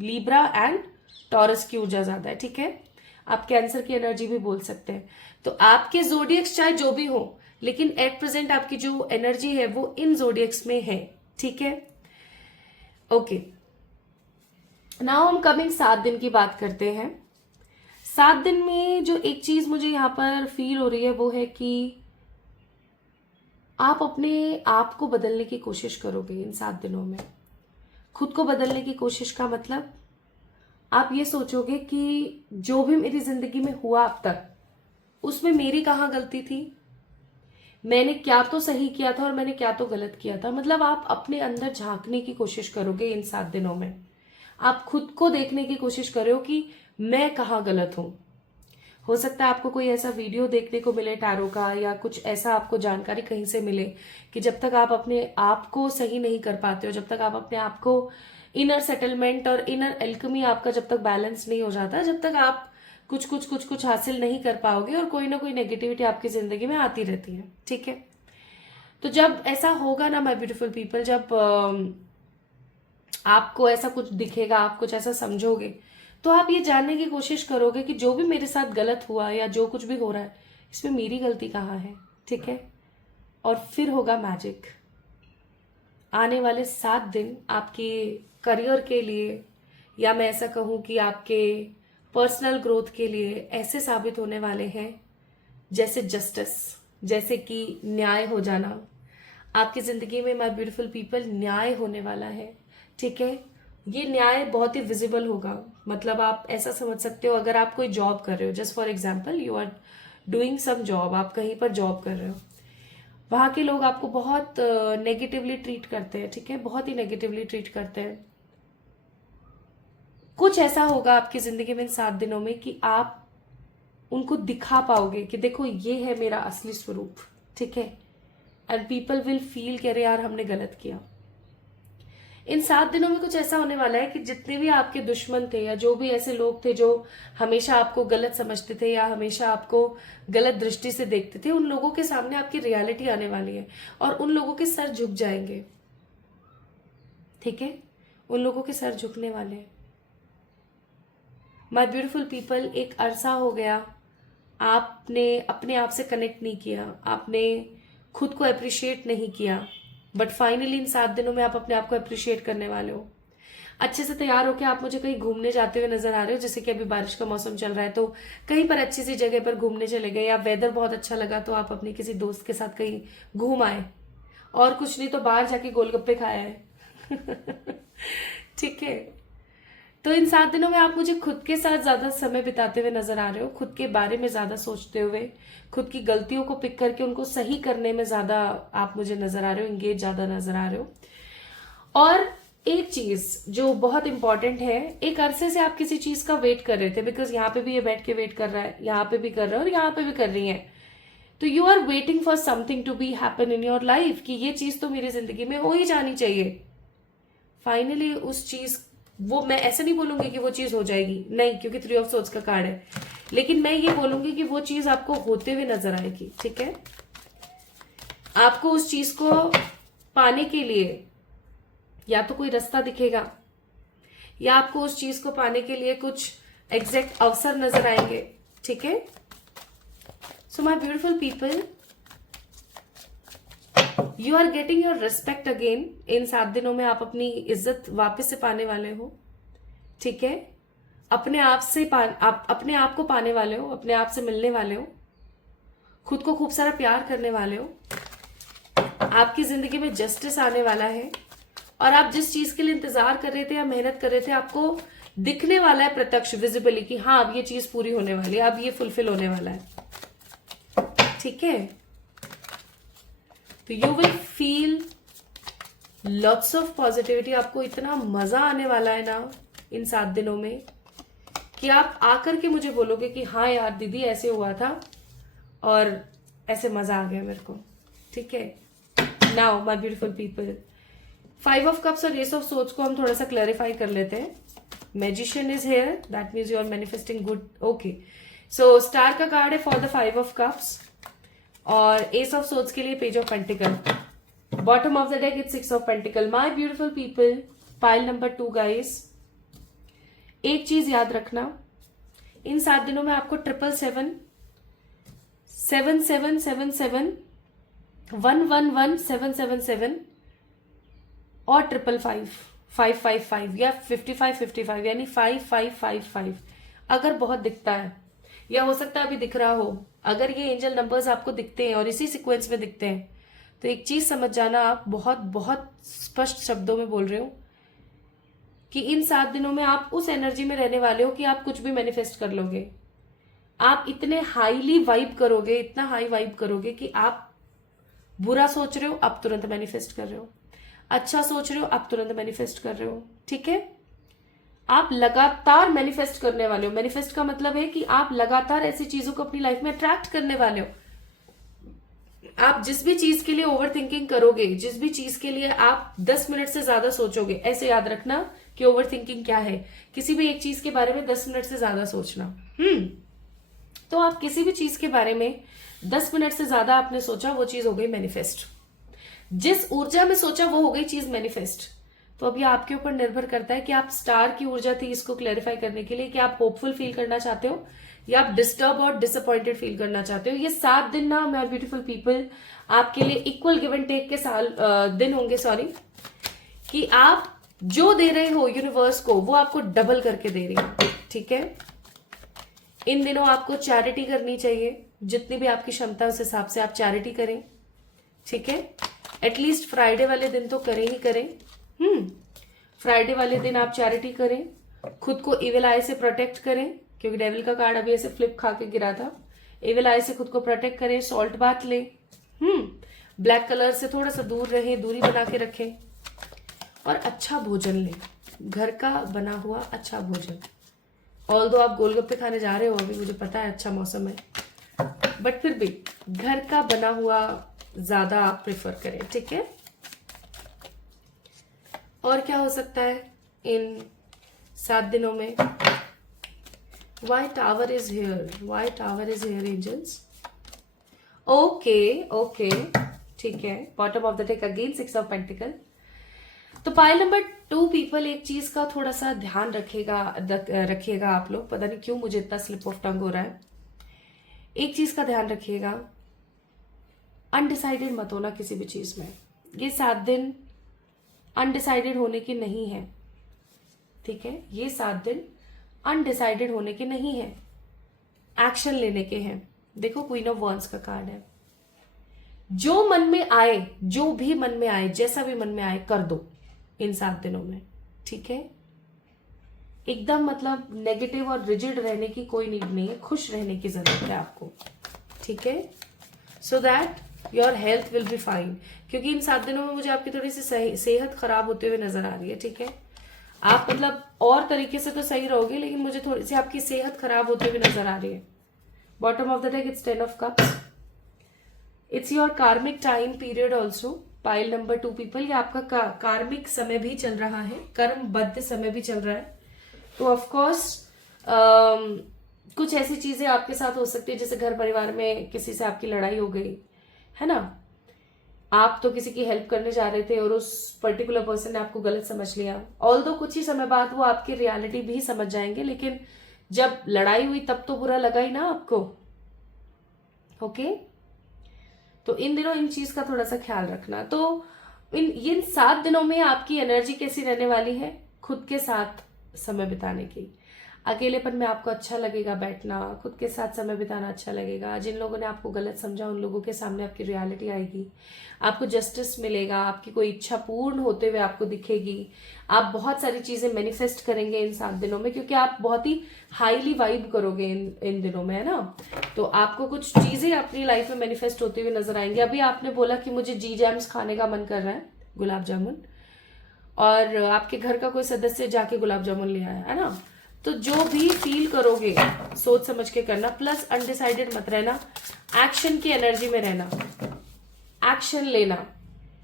लीब्रा एंड टॉरस की ऊर्जा ज्यादा है। ठीक है, आप कैंसर की एनर्जी भी बोल सकते हैं। तो आपके जोडियक्स चाहे जो भी हो, लेकिन एट प्रेजेंट आपकी जो एनर्जी है वो इन जोडियक्स में है। ठीक है, ओके। नाउ हम कमिंग 7 दिन की बात करते हैं। 7 दिन में जो एक चीज मुझे यहाँ पर फील हो रही है वो है कि आप अपने आप को बदलने की कोशिश करोगे इन 7 दिनों में। खुद को बदलने की कोशिश का मतलब, आप ये सोचोगे कि जो भी मेरी जिंदगी में हुआ अब तक, उसमें मेरी कहाँ गलती थी, मैंने क्या तो सही किया था और मैंने क्या तो गलत किया था। मतलब आप अपने अंदर झांकने की कोशिश करोगे इन 7 दिनों में। आप खुद को देखने की कोशिश करो कि मैं कहाँ गलत हूं। हो सकता है आपको कोई ऐसा वीडियो देखने को मिले टैरो का, या कुछ ऐसा आपको जानकारी कहीं से मिले कि जब तक आप अपने आप को सही नहीं कर पाते हो, जब तक आप अपने आप को इनर सेटलमेंट और इनर एल्केमी आपका जब तक बैलेंस नहीं हो जाता, जब तक आप कुछ हासिल नहीं कर पाओगे और कोई ना कोई नेगेटिविटी आपकी जिंदगी में आती रहती है। ठीक है, तो जब ऐसा होगा ना माय ब्यूटीफुल पीपल, जब आपको ऐसा कुछ दिखेगा, आप कुछ ऐसा समझोगे, तो आप ये जानने की कोशिश करोगे कि जो भी मेरे साथ गलत हुआ या जो कुछ भी हो रहा है, इसमें मेरी गलती कहाँ है। ठीक है, और फिर होगा मैजिक। आने वाले 7 दिन आपके करियर के लिए, या मैं ऐसा कहूं कि आपके पर्सनल ग्रोथ के लिए ऐसे साबित होने वाले हैं जैसे जस्टिस, जैसे कि न्याय हो जाना। आपकी जिंदगी में माय ब्यूटीफुल पीपल न्याय होने वाला है। ठीक है, ये न्याय बहुत ही विजिबल होगा। मतलब आप ऐसा समझ सकते हो, अगर आप कोई जॉब कर रहे हो, just for example you are doing some job, आप कहीं पर जॉब कर रहे हो, वहां के लोग आपको बहुत नेगेटिवली ट्रीट करते हैं। ठीक है, बहुत ही नेगेटिवली ट्रीट करते हैं। कुछ ऐसा होगा आपकी जिंदगी में इन 7 दिनों में कि आप उनको दिखा पाओगे कि देखो ये है मेरा असली स्वरूप। ठीक है, एंड पीपल विल फील कि अरे यार हमने गलत किया। इन 7 दिनों में कुछ ऐसा होने वाला है कि जितने भी आपके दुश्मन थे, या जो भी ऐसे लोग थे जो हमेशा आपको गलत समझते थे या हमेशा आपको गलत दृष्टि से देखते थे, उन लोगों के सामने आपकी रियलिटी आने वाली है और उन लोगों के सर झुक जाएंगे। ठीक है, उन लोगों के सर झुकने वाले हैं। माय ब्यूटीफुल पीपल, एक अरसा हो गया आपने अपने आप से कनेक्ट नहीं किया, आपने खुद को अप्रिशिएट नहीं किया, बट फाइनली इन 7 दिनों में आप अपने आप को अप्रिशिएट करने वाले हो। अच्छे से तैयार होकर आप मुझे कहीं घूमने जाते हुए नजर आ रहे हो, जैसे कि अभी बारिश का मौसम चल रहा है, तो कहीं पर अच्छी सी जगह पर घूमने चले गए, या वेदर बहुत अच्छा लगा तो आप अपने किसी दोस्त के साथ कहीं घूम आए, और कुछ नहीं तो बाहर जाके गोलगप्पे खाए हैं। ठीक है, तो इन 7 दिनों में आप मुझे खुद के साथ ज्यादा समय बिताते हुए नजर आ रहे हो, खुद के बारे में ज्यादा सोचते हुए, खुद की गलतियों को पिक करके उनको सही करने में ज्यादा आप मुझे नजर आ रहे हो, इंगेज ज्यादा नजर आ रहे हो। और एक चीज जो बहुत इंपॉर्टेंट है, एक अरसे से आप किसी चीज का वेट कर रहे थे, बिकॉज यहाँ पे भी ये बैठ के वेट कर रहा है, यहाँ पे भी कर रहा है और यहाँ पे भी कर रही है। तो you are waiting for something to be happen in your life, कि ये चीज तो मेरी जिंदगी में हो ही जानी चाहिए। फाइनली उस चीज, वो मैं ऐसे नहीं बोलूंगी कि वो चीज हो जाएगी, नहीं, क्योंकि 3 ऑफ सोर्ड्स का कार्ड है, लेकिन मैं ये बोलूंगी कि वो चीज आपको होते हुए नजर आएगी। ठीक है, आपको उस चीज को पाने के लिए या तो कोई रास्ता दिखेगा, या आपको उस चीज को पाने के लिए कुछ एग्जैक्ट अवसर नजर आएंगे। ठीक है, so my beautiful people, you are getting your respect again. इन 7 दिनों में आप अपनी इज्जत वापस से पाने वाले हो। ठीक है, अपने आप से आप अपने आप को पाने वाले हो, अपने आप से मिलने वाले हो, खुद को खूब सारा प्यार करने वाले हो। आपकी जिंदगी में जस्टिस आने वाला है, और आप जिस चीज के लिए इंतजार कर रहे थे या मेहनत कर रहे थे, आपको दिखने वाला है प्रत्यक्ष, विजिबली, कि हाँ अब ये चीज पूरी होने वाली है, अब ये फुलफिल होने वाला है। ठीक है, तो you will feel lots of positivity. आपको इतना मजा आने वाला है ना इन 7 दिनों में, कि आप आकर के मुझे बोलोगे कि हाँ यार दीदी ऐसे हुआ था और ऐसे मजा आ गया मेरे को, ठीक है। Now my beautiful people, 5 of cups और एस ऑफ सोर्ड्स को हम थोड़ा सा क्लैरिफाई कर लेते हैं। Magician is here, that means you are manifesting good. Okay, so star का कार्ड है फॉर द 5 ऑफ कप्स और एस ऑफ सोर्ड्स के लिए page of pentacle. Bottom of the deck it's 6 of pentacle. My beautiful people, pile number 2 guys, एक चीज याद रखना, इन 7 दिनों में आपको 777 7777 111 777 और 555 555 या 5555 यानी 5555 अगर बहुत दिखता है, या हो सकता है अभी दिख रहा हो, अगर ये एंजल नंबर्स आपको दिखते हैं और इसी सीक्वेंस में दिखते हैं तो एक चीज समझ जाना, आप बहुत बहुत स्पष्ट शब्दों में बोल रहे हो कि इन 7 दिनों में आप उस एनर्जी में रहने वाले हो कि आप कुछ भी मैनिफेस्ट कर लोगे। आप इतने हाईली वाइब करोगे, इतना हाई वाइब करोगे कि आप बुरा सोच रहे हो आप तुरंत मैनिफेस्ट कर रहे हो, अच्छा सोच रहे हो आप तुरंत मैनिफेस्ट कर रहे हो, ठीक है। आप लगातार मैनिफेस्ट करने वाले हो। मैनिफेस्ट का मतलब है कि आप लगातार ऐसी चीजों को अपनी लाइफ में अट्रैक्ट करने वाले हो। आप जिस भी चीज के लिए ओवर थिंकिंग करोगे, जिस भी चीज के लिए आप 10 मिनट से ज्यादा सोचोगे, ऐसे याद रखना कि ओवर थिंकिंग क्या है, किसी भी एक चीज के बारे में 10 मिनट से ज्यादा सोचना। तो आप किसी भी चीज के बारे में 10 मिनट से ज्यादा आपने सोचा, वो चीज हो गई मैनिफेस्ट। जिस ऊर्जा में सोचा वो हो गई चीज मैनिफेस्ट। तो अब ये आपके ऊपर निर्भर करता है कि आप स्टार की ऊर्जा थी इसको क्लैरिफाई करने के लिए कि आप होपफुल फील करना चाहते हो या आप डिस्टर्ब और डिसअपॉइंटेड फील करना चाहते हो। ये 7 दिन ना माय ब्यूटीफुल पीपल आपके लिए इक्वल गिव एंड टेक के दिन होंगे, सॉरी, कि आप जो दे रहे हो यूनिवर्स को वो आपको डबल करके दे रही है, ठीक है। इन दिनों आपको चैरिटी करनी चाहिए, जितनी भी आपकी क्षमता उस हिसाब से आप चैरिटी करें, ठीक है। एटलीस्ट फ्राइडे वाले दिन तो करें ही करें। फ्राइडे वाले दिन आप चैरिटी करें, खुद को इविल आई से प्रोटेक्ट करें, क्योंकि डेविल का कार्ड अभी ऐसे फ्लिप खा के गिरा था। इविल आई से खुद को प्रोटेक्ट करें, सॉल्ट बाथ लें, ब्लैक कलर से थोड़ा सा दूर रहें, दूरी बना के रखें और अच्छा भोजन लें, घर का बना हुआ अच्छा भोजन। ऑल्दो आप गोलगप्पे खाने जा रहे हो अभी, मुझे पता है अच्छा मौसम है, बट फिर भी घर का बना हुआ ज्यादा आप प्रेफर करें, ठीक है। और क्या हो सकता है इन 7 दिनों में? White tower is here, white tower is here angels. Okay, ठीक है। Bottom of the deck again 6 of pentacle. तो पाइल नंबर 2 पीपल, एक चीज का थोड़ा सा ध्यान रखिएगा आप लोग। पता नहीं क्यों मुझे इतना स्लिप ऑफ टंग हो रहा है। एक चीज का ध्यान रखिएगा, अनडिसाइडेड मत होना किसी भी चीज में। ये 7 दिन अनडिसाइडेड होने के नहीं है, ठीक है। ये 7 दिन अनडिसाइडेड होने के नहीं है, एक्शन लेने के हैं। देखो क्वीन ऑफ वॉन्ड्स का कार्ड है। जो मन में आए, जो भी मन में आए, जैसा भी मन में आए कर दो इन 7 दिनों में, ठीक है। एकदम मतलब नेगेटिव और रिजिड रहने की कोई नीड नहीं है, खुश रहने की जरूरत है आपको, ठीक है, so that your health will be fine. क्योंकि इन 7 दिनों में मुझे आपकी थोड़ी सी सेहत खराब होते हुए नजर आ रही है, ठीक है। आप मतलब और तरीके से तो सही रहोगे, लेकिन मुझे थोड़ी सी आपकी सेहत खराब होते हुए नजर आ रही है। Bottom of the deck it's 10 of cups. It's your karmic time period also. Pile number 2 people, ये आपका कार्मिक समय भी चल रहा है, कर्मबद्ध समय भी चल रहा है। तो ऑफकोर्स कुछ ऐसी चीजें आपके साथ हो सकती है, जैसे घर परिवार में किसी से आपकी लड़ाई हो गई है ना, आप तो किसी की हेल्प करने जा रहे थे और उस पर्टिकुलर पर्सन ने आपको गलत समझ लिया। ऑल्दो कुछ ही समय बाद वो आपकी रियलिटी भी समझ जाएंगे, लेकिन जब लड़ाई हुई तब तो बुरा लगा ही ना आपको, ओके। तो इन दिनों इन चीज का थोड़ा सा ख्याल रखना। तो इन 7 दिनों में आपकी एनर्जी कैसी रहने वाली है? खुद के साथ समय बिताने की। अकेलेपन में आपको अच्छा लगेगा बैठना, खुद के साथ समय बिताना अच्छा लगेगा। जिन लोगों ने आपको गलत समझा उन लोगों के सामने आपकी रियलिटी आएगी, आपको जस्टिस मिलेगा, आपकी कोई इच्छा पूर्ण होते हुए आपको दिखेगी। आप बहुत सारी चीजें मैनिफेस्ट करेंगे इन 7 दिनों में, क्योंकि आप बहुत ही हाईली वाइब करोगे इन दिनों में, है ना। तो आपको कुछ चीजें अपनी लाइफ में मैनिफेस्ट होते हुए नजर आएंगी। अभी आपने बोला कि मुझे जी जैम्स खाने का मन कर रहा है, गुलाब जामुन, और आपके घर का कोई सदस्य जाके गुलाब जामुन ले आया, है ना। तो जो भी फील करोगे सोच समझ के करना, प्लस अनडिसाइडेड मत रहना, एक्शन की एनर्जी में रहना, एक्शन लेना।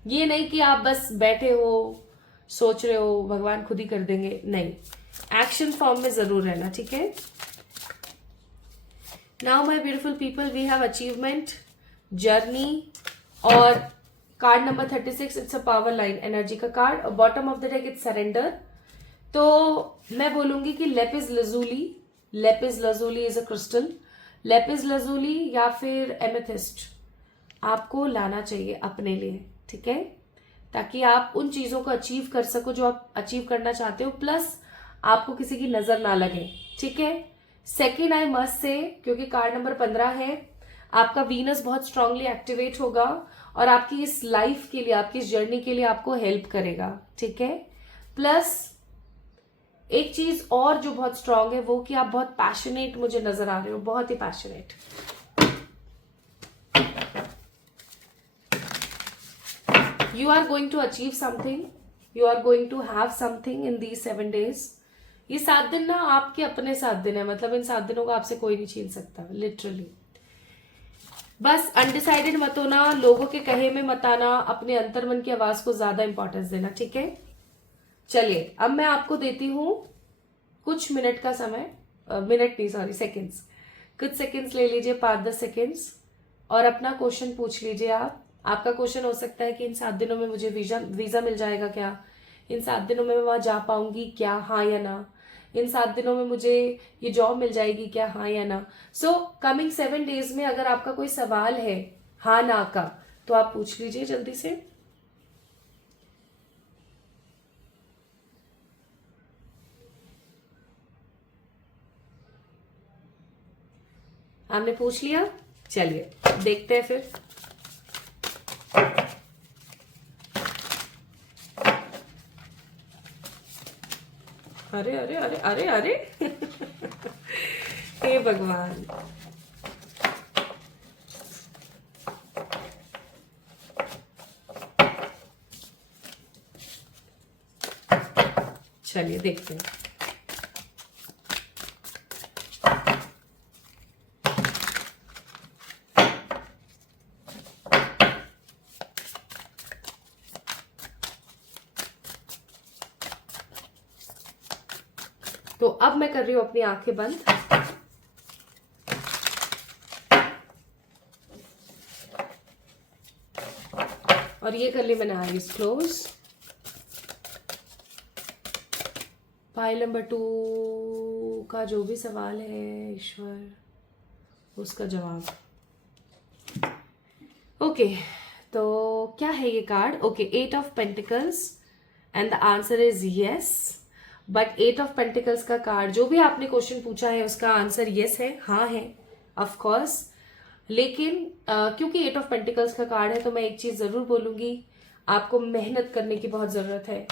ये नहीं कि आप बस बैठे हो सोच रहे हो भगवान खुद ही कर देंगे, नहीं, एक्शन फॉर्म में जरूर रहना, ठीक है। Now my beautiful people, we have achievement, journey और card number 36, it's a power line energy का कार्ड, और bottom of the deck it's surrender. तो मैं बोलूंगी कि lapis lazuli, lapis lazuli is a crystal, lapis lazuli या फिर amethyst आपको लाना चाहिए अपने लिए, ठीक है, ताकि आप उन चीजों को अचीव कर सको जो आप अचीव करना चाहते हो, प्लस आपको किसी की नजर ना लगे, ठीक है। सेकेंड आई मस्ट से, क्योंकि कार्ड नंबर 15 है, आपका वीनस बहुत स्ट्रांगली एक्टिवेट होगा और आपकी इस लाइफ के लिए, आपकी इस जर्नी के लिए आपको हेल्प करेगा, ठीक है। प्लस एक चीज और जो बहुत स्ट्रांग है वो कि आप बहुत पैशनेट मुझे नजर आ रहे हो, बहुत ही passionate. You are going to achieve something, you are going to have something in these 7 days। ये 7 दिन ना आपके अपने 7 दिन है, मतलब इन 7 दिनों को आपसे कोई नहीं छीन सकता, लिटरली। बस अनडिसाइडेड मत होना, लोगों के कहे में मत आना, अपने अंतर्मन की आवाज को ज्यादा इंपॉर्टेंस देना, ठीक है। चलिए अब मैं आपको देती हूं कुछ मिनट का समय, मिनट नहीं सॉरी सेकेंड्स, कुछ सेकेंड्स ले लीजिए, 5-10 सेकेंड्स, और अपना क्वेश्चन पूछ लीजिए आप। आपका क्वेश्चन हो सकता है कि इन 7 दिनों में मुझे वीजा मिल जाएगा क्या, इन 7 दिनों में मैं वहां जा पाऊंगी क्या, हाँ या ना, इन 7 दिनों में मुझे ये जॉब मिल जाएगी क्या, हाँ या ना। सो कमिंग 7 डेज में अगर आपका कोई सवाल है हाँ ना का, तो आप पूछ लीजिए जल्दी से। आपने पूछ लिया, चलिए देखते हैं फिर। अरे अरे अरे अरे अरे हे भगवान, चलिए देखते हैं। तो अब मैं कर रही हूं अपनी आंखें बंद, और ये कर ली मैंने आईज क्लोज। फाइल नंबर 2 का जो भी सवाल है ईश्वर उसका जवाब। ओके तो क्या है ये card, okay 8 of pentacles and the answer is yes. But 8 of pentacles का कार्ड, जो भी आपने क्वेश्चन पूछा है उसका आंसर यस है, हाँ है ऑफ कोर्स। लेकिन क्योंकि 8 ऑफ पेंटिकल्स का कार्ड है तो मैं एक चीज जरूर बोलूंगी, आपको मेहनत करने की बहुत जरूरत है।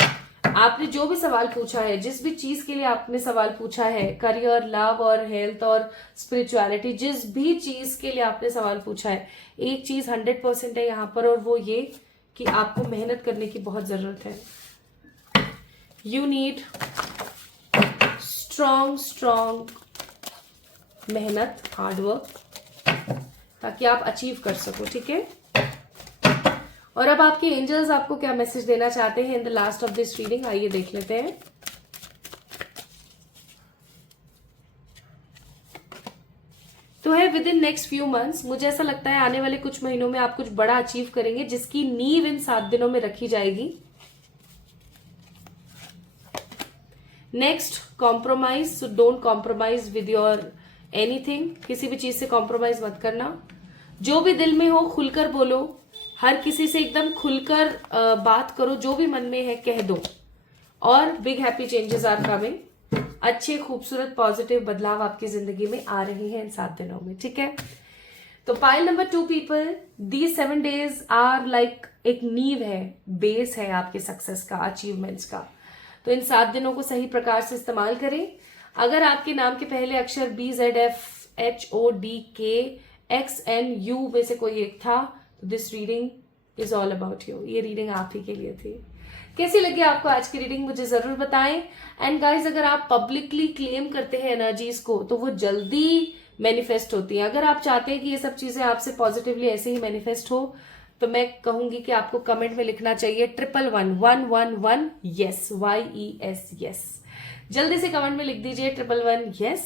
आपने जो भी सवाल पूछा है, जिस भी चीज के लिए आपने सवाल पूछा है, करियर, लव और हेल्थ और स्पिरिचुअलिटी, जिस भी चीज के लिए आपने सवाल पूछा है, एक चीज 100% है यहाँ पर, और वो ये कि आपको मेहनत करने की बहुत जरूरत है। यू नीड स्ट्रॉन्ग मेहनत, हार्डवर्क, ताकि आप अचीव कर सको, ठीक है। और अब आपके एंजल्स आपको क्या मैसेज देना चाहते हैं in the last of this reading, आइए देख लेते हैं। तो है with in next few months, मुझे ऐसा लगता है आने वाले कुछ महीनों में आप कुछ बड़ा अचीव करेंगे, जिसकी नींव इन 7 दिनों में रखी जाएगी। Next, compromise, so don't compromise with your anything, किसी भी चीज से कॉम्प्रोमाइज मत करना। जो भी दिल में हो खुलकर बोलो, हर किसी से एकदम खुलकर बात करो, जो भी मन में है कह दो। और big happy changes are coming, अच्छे खूबसूरत पॉजिटिव बदलाव आपकी जिंदगी में आ रहे हैं इन 7 दिनों में, ठीक है। तो pile number 2 people, these 7 days are like एक नींव है, बेस है आपके सक्सेस का, अचीवमेंट्स का। तो इन 7 दिनों को सही प्रकार से इस्तेमाल करें। अगर आपके नाम के पहले अक्षर BZFHODKXNU में से कोई एक था, this reading is all about you, ये रीडिंग आप ही के लिए थी। कैसी लगी आपको आज की रीडिंग मुझे जरूर बताएं। एंड गाइस, अगर आप पब्लिकली क्लेम करते हैं एनर्जीज को तो वो जल्दी मैनिफेस्ट होती है। अगर आप चाहते हैं कि ये सब चीजें आपसे पॉजिटिवली ऐसे ही मैनिफेस्ट हो तो मैं कहूंगी कि आपको कमेंट में लिखना चाहिए 111 yes, YES, yes। जल्दी से कमेंट में लिख दीजिए 111 yes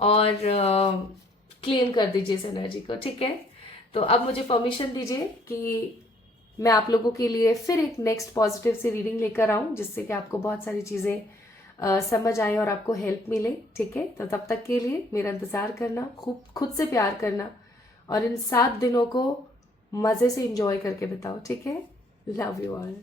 और क्लेम कर दीजिए इस एनर्जी को, ठीक है। तो अब मुझे परमिशन दीजिए कि मैं आप लोगों के लिए फिर एक नेक्स्ट पॉजिटिव सी रीडिंग लेकर आऊं जिससे कि आपको बहुत सारी चीजें समझ आए और आपको हेल्प मिले, ठीक है। तो तब तक के लिए मेरा इंतजार करना, खूब खुद से प्यार करना और इन 7 दिनों को मजे से एंजॉय करके बिताओ, ठीक है। Love you all.